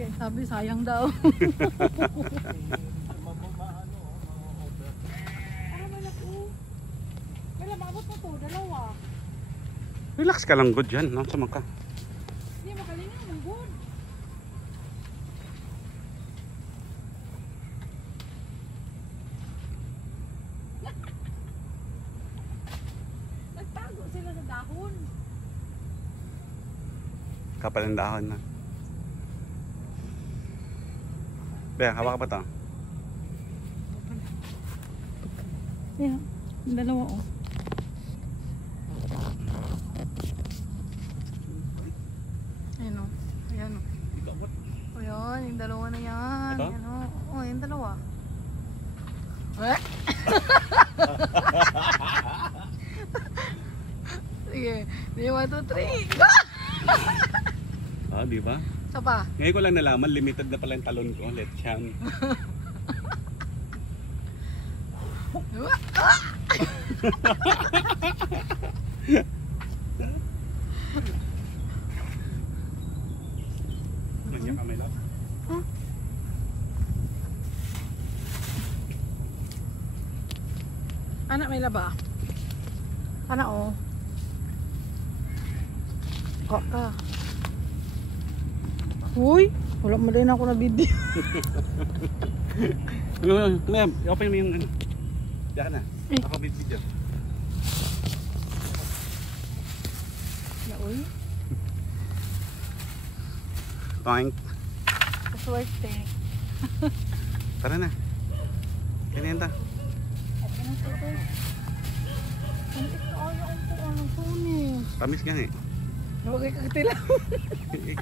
Sabi sayang daw. Relax ka lang, good dyan. No? Sama ka. Hindi, makalinga mong good. Nagtago sila sa dahon. Kapal ng dahon na. Bea, hawak ka pa to. Yeah, yung dalawa oh. Ayan o. Ayan o. O yan, yung dalawa na yan. Ito? Ayan o. O, yung dalawa. Sige. 1, 2, 3. Go! Ah, di ba? Isa pa. Ngayon ko lang nalaman, limited na pala yung talon ko. Let's yan. Nandiyan ka, may love? Huh? Anak, may laba. Anak, oh. Kok ka. Uy, wala mo din ako na video. Ma'am, open mo yung ano. Diyan ka na. Ako video. Ya, uy. Toink. Kaswerte. Tara na. Kanyan ta. Tamis nga eh. Huwag kayo kakatilaw.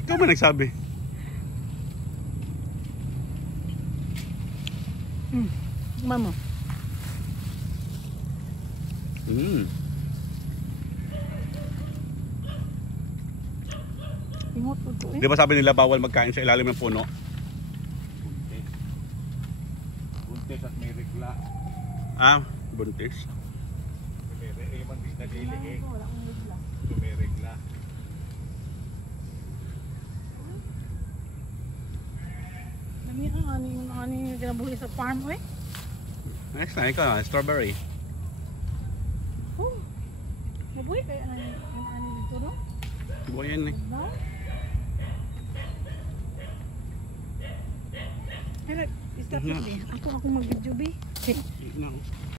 Ikaw ba nagsabi? Mama. Ingot po eh. Di ba sabi nila bawal magkain sa ilalim ng puno? Buntis at may regla. Ah, buntis. May nalilig Wala akong bigla. may regla. Dami ang ani yung ginabuhi sa farm, eh. Next na, ikaw, strawberry. Oh, mabuhi kaya yung ani dito, no? Buhay yan eh. No? Pero, stop Yeah. na, be. Ako mag-video, be. No.